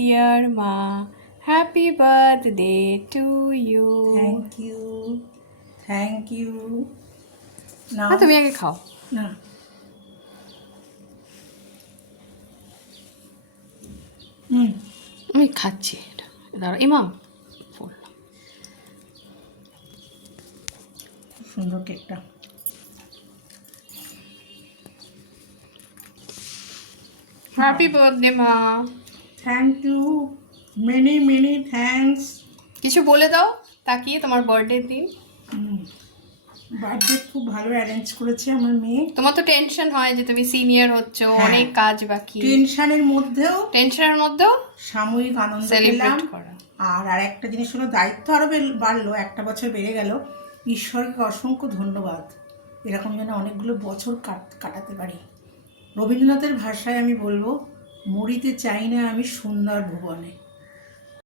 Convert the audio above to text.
dear Ma. Happy birthday to you. Thank you, thank you. না হ্যাঁ তুমি আগে খাও। না, আমি খাচ্ছি এটা। দাঁড়া ইমা বললাম। খুব সুন্দর কেকটা। হ্যাপি বার্থডে মা। Thank you, many many thanks. কিছু বলে দাও তাকিয়ে তোমার বার্থডের দিন। বার্থডে খুব ভালো অ্যারেঞ্জ করেছে আমার মেয়ে। তোমার তো টেনশন হয় যে তুমি সিনিয়র হচ্ছ, হ্যাঁ। অনেক কাজ বাকি। টেনশনের মধ্যেও সাময়িক আনন্দ পেলাম। সেলিব্রেট করা। আর একটা জিনিস হলো, দায়িত্ব আরও বাড়লো, একটা বছর বেড়ে গেল। ঈশ্বরকে অসংখ্য ধন্যবাদ, এরকম যেন অনেকগুলো বছর কাটাতে পারি। রবীন্দ্রনাথের ভাষায় আমি বলবো, মরিতে চাই না আমি সুন্দর ভুবনে।